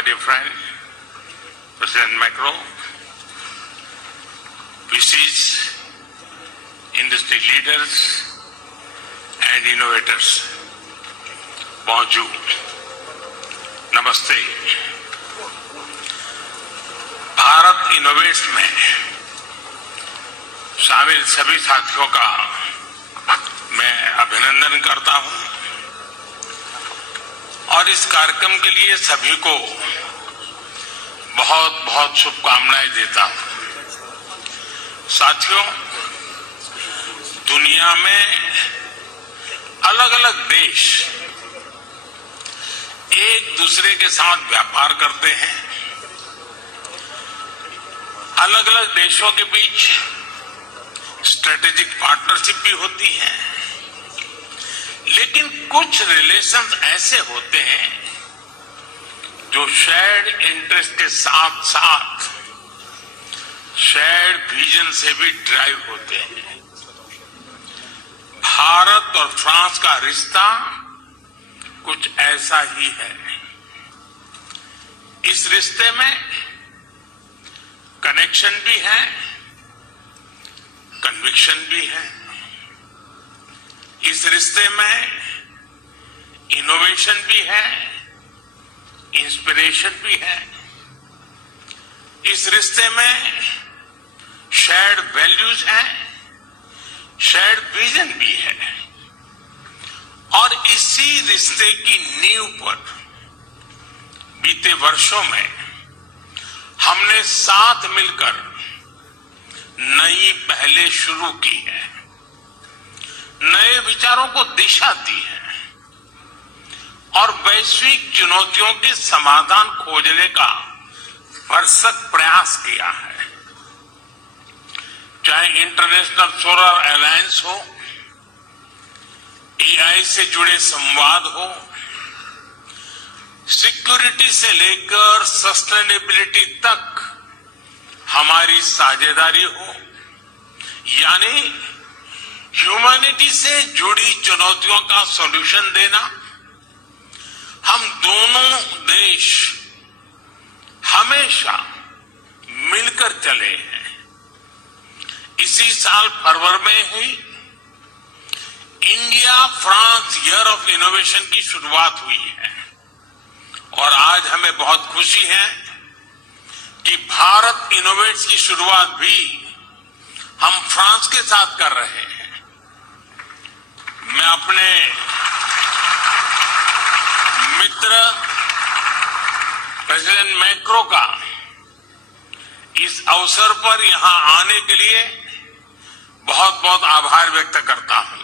My dear friend, President Macron wishes industry leaders and innovators bonjour, नमस्ते। Bharat innovates में शामिल सभी साथियों का मैं अभिनंदन करता हूं और इस कार्यक्रम के लिए सभी को बहुत बहुत शुभकामनाएं देता हूं। साथियों, दुनिया में अलग अलग देश एक दूसरे के साथ व्यापार करते हैं। अलग अलग देशों के बीच स्ट्रेटेजिक पार्टनरशिप भी होती है, लेकिन कुछ रिलेशंस ऐसे होते हैं जो शेयर्ड इंटरेस्ट के साथ साथ शेयर्ड विजन से भी ड्राइव होते हैं। भारत और फ्रांस का रिश्ता कुछ ऐसा ही है। इस रिश्ते में कनेक्शन भी है, कन्विक्शन भी है। इस रिश्ते में इनोवेशन भी है, इंस्पिरेशन भी है। इस रिश्ते में शेयर्ड वैल्यूज हैं, शेयर्ड विजन भी है। और इसी रिश्ते की नींव पर बीते वर्षों में हमने साथ मिलकर नई पहलें शुरू की हैं, नए विचारों को दिशा दी है और वैश्विक चुनौतियों के समाधान खोजने का भरसक प्रयास किया है। चाहे इंटरनेशनल सोलर अलायंस हो, एआई से जुड़े संवाद हो, सिक्योरिटी से लेकर सस्टेनेबिलिटी तक हमारी साझेदारी हो, यानी ह्यूमैनिटी से जुड़ी चुनौतियों का सॉल्यूशन देना। हम दोनों देश हमेशा मिलकर चले हैं। इसी साल फरवरी में ही India France year of innovation की शुरुआत हुई है और आज हमें बहुत खुशी है कि भारत इनोवेट्स की शुरुआत भी हम फ्रांस के साथ कर रहे हैं। मैं अपने मित्र प्रेसिडेंट मैक्रो का इस अवसर पर यहां आने के लिए बहुत बहुत आभार व्यक्त करता हूं।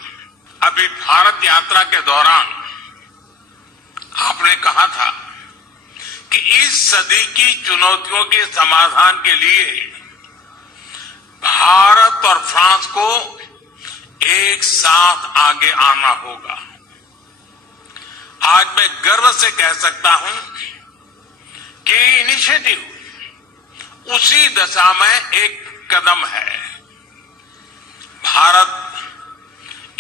अभी भारत यात्रा के दौरान आपने कहा था कि इस सदी की चुनौतियों के समाधान के लिए भारत और फ्रांस को एक साथ आगे आना होगा। आज मैं गर्व से कह सकता हूं कि इनिशिएटिव उसी दिशा में एक कदम है। भारत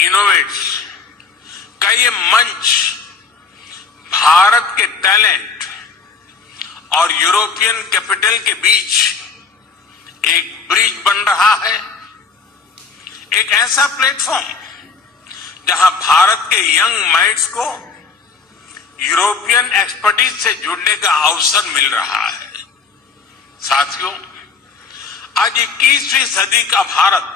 इनोवेट्स का ये मंच भारत के टैलेंट और यूरोपियन कैपिटल के बीच एक ब्रिज बन रहा है, एक ऐसा प्लेटफॉर्म जहां भारत के यंग माइंड्स को यूरोपियन एक्सपर्टीज से जुड़ने का अवसर मिल रहा है। साथियों, आज 21वीं सदी का भारत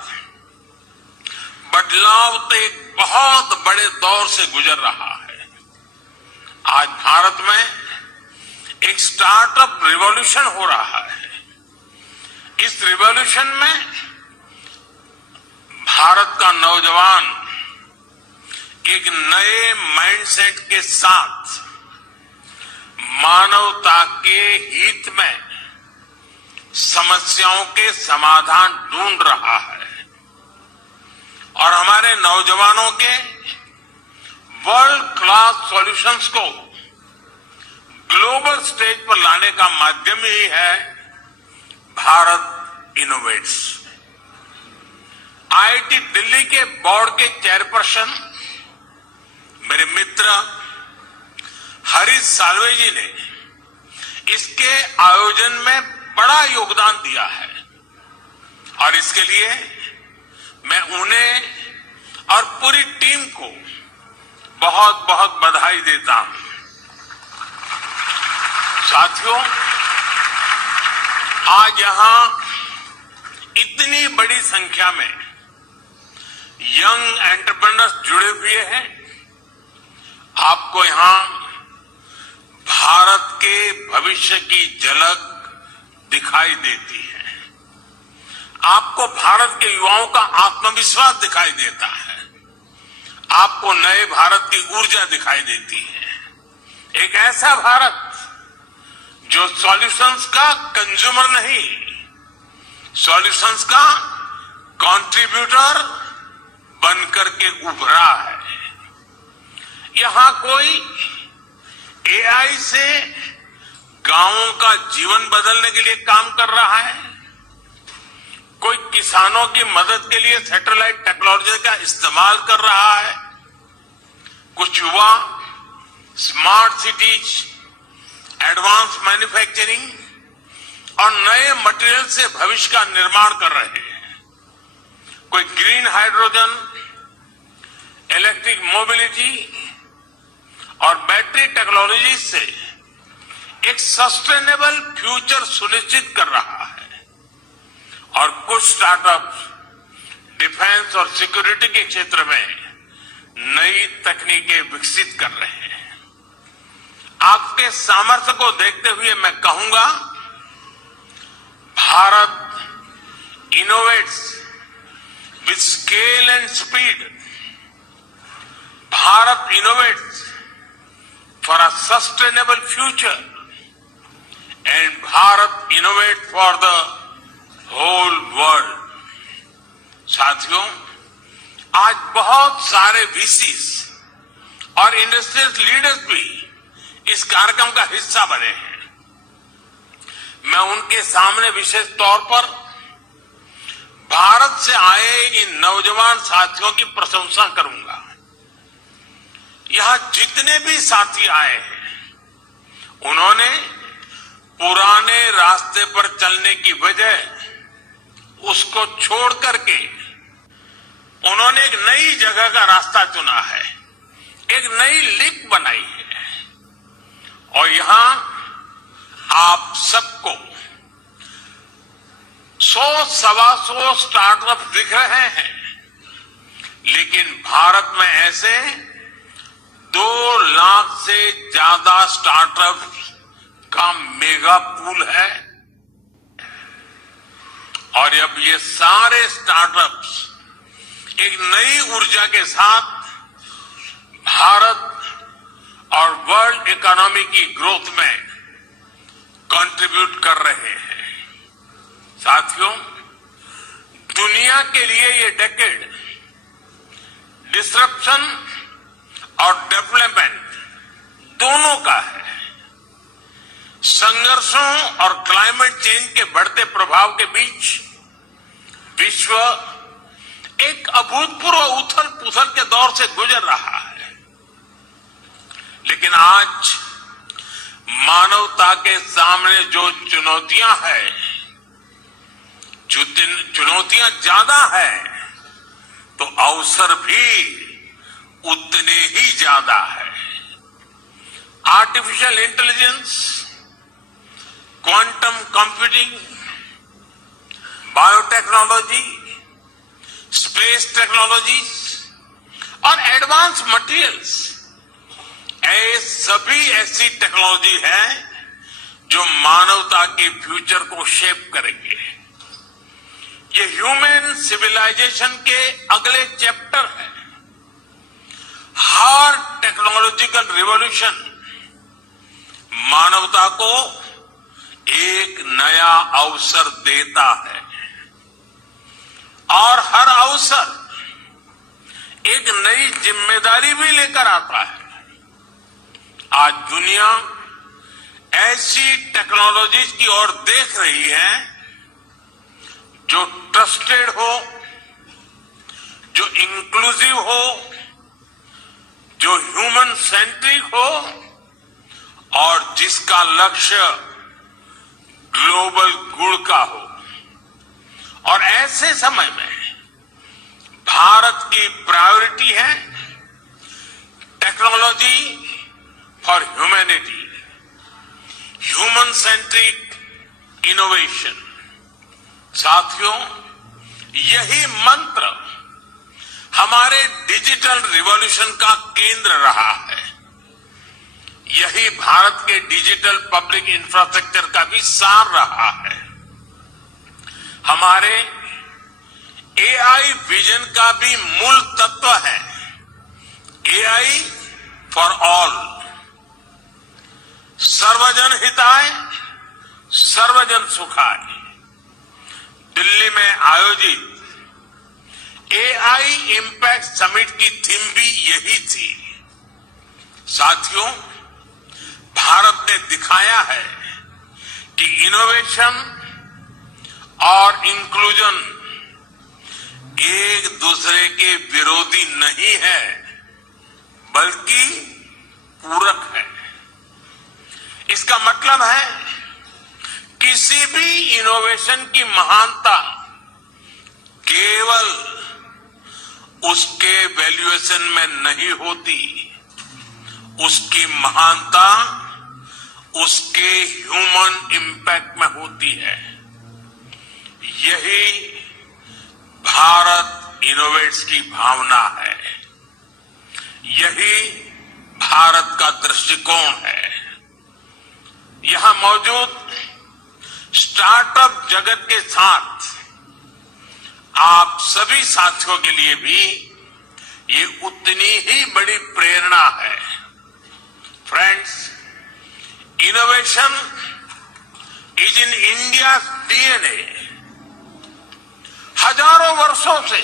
बदलाव के एक बहुत बड़े दौर से गुजर रहा है। आज भारत में एक स्टार्टअप रिवॉल्यूशन हो रहा है। इस रिवॉल्यूशन में भारत का नौजवान एक नए माइंडसेट के साथ मानवता के हित में समस्याओं के समाधान ढूंढ रहा है और हमारे नौजवानों के वर्ल्ड क्लास सॉल्यूशंस को ग्लोबल स्टेज पर लाने का माध्यम ही है भारत इनोवेट्स। आईआईटी दिल्ली के बोर्ड के चेयरपर्सन मेरे मित्र हरीश साल्वे जी ने इसके आयोजन में बड़ा योगदान दिया है और इसके लिए मैं उन्हें और पूरी टीम को बहुत बहुत बधाई देता हूं। साथियों, आज यहां इतनी बड़ी संख्या में यंग एंटरप्रेन्योर्स जुड़े हुए हैं। आपको यहां भारत के भविष्य की झलक दिखाई देती है। आपको भारत के युवाओं का आत्मविश्वास दिखाई देता है। आपको नए भारत की ऊर्जा दिखाई देती है। एक ऐसा भारत जो सॉल्यूशंस का कंज्यूमर नहीं, सॉल्यूशंस का कंट्रीब्यूटर बनकर के उभरा है। यहां कोई एआई से गांवों का जीवन बदलने के लिए काम कर रहा है, कोई किसानों की मदद के लिए सैटेलाइट टेक्नोलॉजी का इस्तेमाल कर रहा है, कुछ युवा स्मार्ट सिटीज, एडवांस मैन्युफैक्चरिंग और नए मटेरियल से भविष्य का निर्माण कर रहे हैं। कोई ग्रीन हाइड्रोजन, इलेक्ट्रिक मोबिलिटी और बैटरी टेक्नोलॉजी से एक सस्टेनेबल फ्यूचर सुनिश्चित कर रहा है और कुछ स्टार्टअप्स डिफेंस और सिक्योरिटी के क्षेत्र में नई तकनीकें विकसित कर रहे हैं। आपके सामर्थ्य को देखते हुए मैं कहूंगा, Bharat innovates with scale and speed. Bharat innovates for a sustainable future and Bharat innovate for the whole world. साथियों, आज बहुत सारे वीसीज और इंडस्ट्रियल लीडर्स भी इस कार्यक्रम का हिस्सा बने हैं। मैं उनके सामने विशेष तौर पर भारत से आए इन नौजवान साथियों की प्रशंसा करूंगा। यहां जितने भी साथी आए हैं, उन्होंने पुराने रास्ते पर चलने की बजाय उसको छोड़ करके उन्होंने एक नई जगह का रास्ता चुना है, एक नई लीक बनाई है। और यहां आप सबको 100-125 स्टार्टअप दिख रहे हैं, लेकिन भारत में ऐसे 2 लाख से ज्यादा स्टार्टअप का मेगा पूल है। और अब ये सारे स्टार्टअप्स एक नई ऊर्जा के साथ भारत और वर्ल्ड इकोनॉमी की ग्रोथ में कंट्रीब्यूट कर रहे हैं। साथियों, दुनिया के लिए ये डेकेड डिसरप्शन और डेवलपमेंट दोनों का है। संघर्षों और क्लाइमेट चेंज के बढ़ते प्रभाव के बीच विश्व एक अभूतपूर्व उथल पुथल के दौर से गुजर रहा है। लेकिन आज मानवता के सामने जो चुनौतियां हैं, चुनौतियां ज्यादा है तो अवसर भी उतने ही ज्यादा है। Artificial intelligence, quantum computing, biotechnology, space technologies और एडवांस मटेरियल्स, सभी ऐसी टेक्नोलॉजी है जो मानवता के फ्यूचर को शेप करेंगे। ये ह्यूमन सिविलाइजेशन के अगले चैप्टर है। हर टेक्नोलॉजिकल रिवॉल्यूशन मानवता को एक नया अवसर देता है और हर अवसर एक नई जिम्मेदारी भी लेकर आता है। आज दुनिया ऐसी टेक्नोलॉजीज की ओर देख रही है जो ट्रस्टेड हो, जो इंक्लूसिव हो, जो ह्यूमन सेंट्रिक हो और जिसका लक्ष्य ग्लोबल गुड का हो। और ऐसे समय में भारत की प्रायोरिटी है technology for humanity, human centric innovation. साथियों, यही मंत्र हमारे डिजिटल रिवॉल्यूशन का केंद्र रहा है। यही भारत के डिजिटल पब्लिक इंफ्रास्ट्रक्चर का भी सार रहा है। हमारे एआई विजन का भी मूल तत्व है एआई फॉर ऑल, सर्वजन हिताय सर्वजन सुखाय। दिल्ली में आयोजित एआई इम्पैक्ट समिट की थीम भी यही थी। साथियों, भारत ने दिखाया है कि इनोवेशन और इंक्लूजन एक दूसरे के विरोधी नहीं है, बल्कि पूरक है। इसका मतलब है किसी भी इनोवेशन की महानता केवल उसके वैल्यूएशन में नहीं होती, उसकी महानता उसके ह्यूमन इम्पैक्ट में होती है। यही भारत इनोवेट्स की भावना है, यही भारत का दृष्टिकोण है। यहां मौजूद स्टार्टअप जगत के साथ आप सभी साथियों के लिए भी ये उतनी ही बड़ी प्रेरणा है। Friends, innovation is in India DNA. हजारों वर्षों से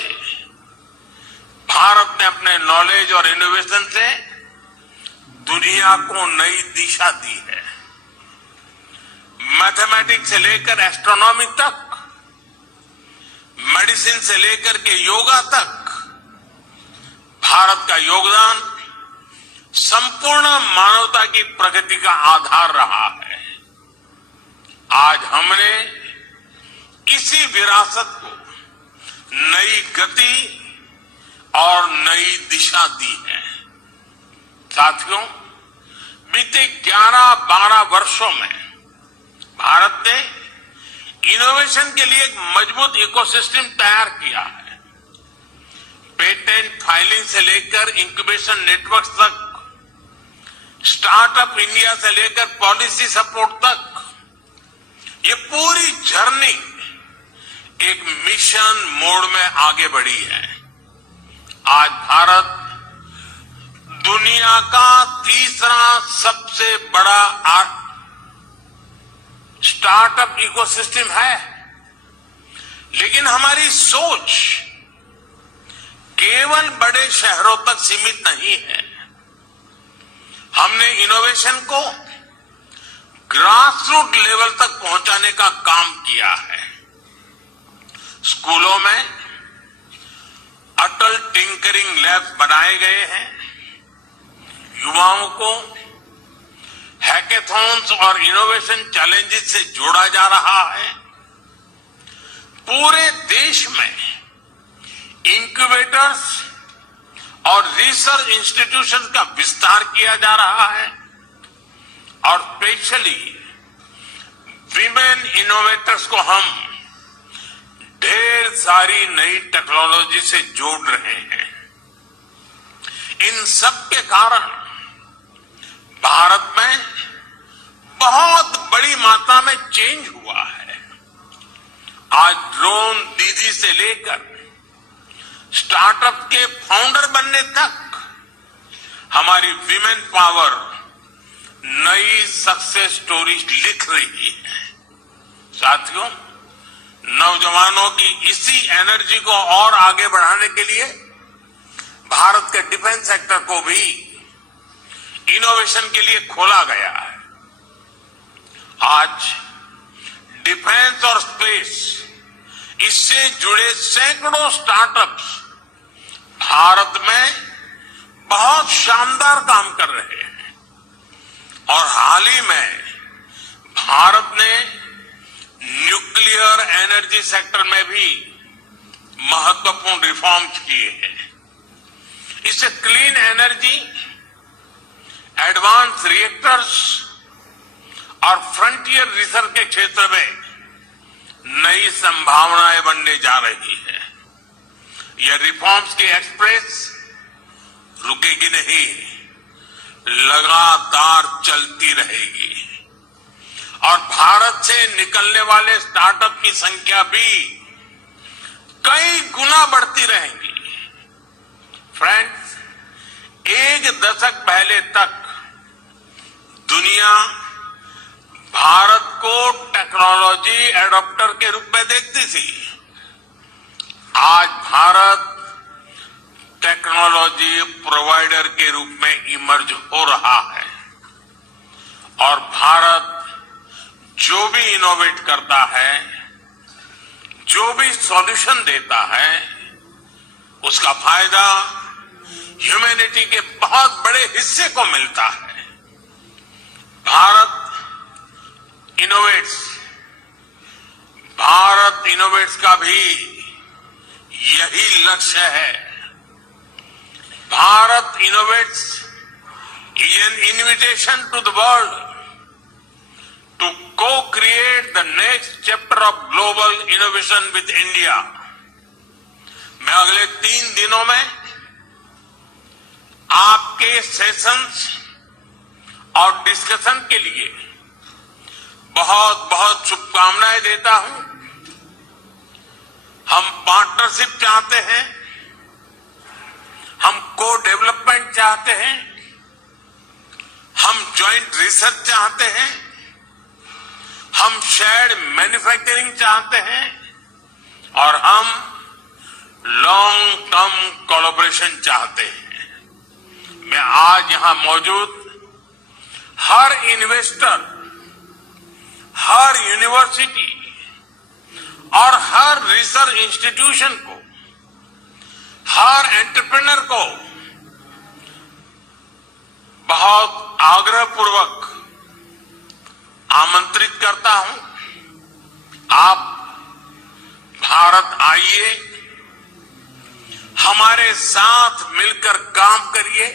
भारत ने अपने नॉलेज और इनोवेशन से दुनिया को नई दिशा दी है। मैथमेटिक्स से लेकर एस्ट्रोनॉमी तक, मेडिसिन से लेकर के योगा तक, भारत का योगदान संपूर्ण मानवता की प्रगति का आधार रहा है। आज हमने इसी विरासत को नई गति और नई दिशा दी है। साथियों, बीते 11-12 वर्षों में भारत ने इनोवेशन के लिए एक मजबूत इकोसिस्टम तैयार किया है। पेटेंट फाइलिंग से लेकर इंक्यूबेशन नेटवर्क तक, स्टार्टअप इंडिया से लेकर पॉलिसी सपोर्ट तक, ये पूरी जर्नी एक मिशन मोड में आगे बढ़ी है। आज भारत दुनिया का तीसरा सबसे बड़ा स्टार्टअप इकोसिस्टम है, लेकिन हमारी सोच केवल बड़े शहरों तक सीमित नहीं है। हमने इनोवेशन को ग्रासरूट लेवल तक पहुंचाने का काम किया है। स्कूलों में अटल टिंकरिंग लैब्स बनाए गए हैं। युवाओं को हैकेथॉन्स और इनोवेशन चैलेंजेस से जोड़ा जा रहा है। पूरे देश में इंक्यूबेटर्स और रिसर्च इंस्टीट्यूशन का विस्तार किया जा रहा है और स्पेशली विमेन इनोवेटर्स को हम ढेर सारी नई टेक्नोलॉजी से जोड़ रहे हैं। इन सब के कारण भारत में बहुत बड़ी मात्रा में चेंज हुआ है। आज ड्रोन दीदी से लेकर स्टार्टअप के फाउंडर बनने तक हमारी विमेन पावर नई सक्सेस स्टोरीज लिख रही है। साथियों, नौजवानों की इसी एनर्जी को और आगे बढ़ाने के लिए भारत के डिफेंस सेक्टर को भी इनोवेशन के लिए खोला गया है। आज डिफेंस और स्पेस, इससे जुड़े सैकड़ों स्टार्टअप्स भारत में बहुत शानदार काम कर रहे हैं और हाल ही में भारत ने एनर्जी सेक्टर में भी महत्वपूर्ण रिफॉर्म्स किए हैं। इससे क्लीन एनर्जी, एडवांस रिएक्टर्स और फ्रंटियर रिसर्च के क्षेत्र में नई संभावनाएं बनने जा रही है। यह रिफॉर्म्स की एक्सप्रेस रुकेगी नहीं, लगातार चलती रहेगी और भारत से निकलने वाले स्टार्टअप की संख्या भी कई गुना बढ़ती रहेगी। फ्रेंड्स, एक दशक पहले तक दुनिया भारत को टेक्नोलॉजी एडॉप्टर के रूप में देखती थी। आज भारत टेक्नोलॉजी प्रोवाइडर के रूप में इमर्ज हो रहा है और भारत जो भी इनोवेट करता है, जो भी सॉल्यूशन देता है, उसका फायदा ह्यूमैनिटी के बहुत बड़े हिस्से को मिलता है। भारत इनोवेट्स का भी यही लक्ष्य है। Bharat innovates is an invitation to the world to co-create the next chapter of global innovation with India. मैं अगले 3 दिनों में आपके सेशंस और डिस्कशन के लिए बहुत बहुत शुभकामनाएं देता हूं। हम पार्टनरशिप चाहते हैं, हम को डेवलपमेंट चाहते हैं, हम ज्वाइंट रिसर्च चाहते हैं, हम शेयर्ड मैन्युफैक्चरिंग चाहते हैं और हम लॉन्ग टर्म कोलैबोरेशन चाहते हैं। मैं आज यहां मौजूद हर इन्वेस्टर, हर यूनिवर्सिटी और हर रिसर्च इंस्टीट्यूशन को, हर एंटरप्रेन्योर को बहुत आग्रहपूर्वक आमंत्रित करता हूं। आप भारत आइए, हमारे साथ मिलकर काम करिए,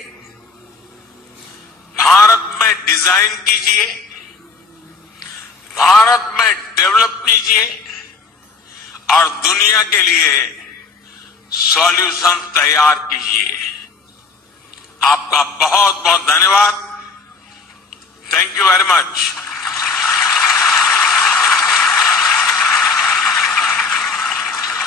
भारत में डिजाइन कीजिए, भारत में डेवलप कीजिए और दुनिया के लिए सॉल्यूशन तैयार कीजिए। आपका बहुत बहुत धन्यवाद।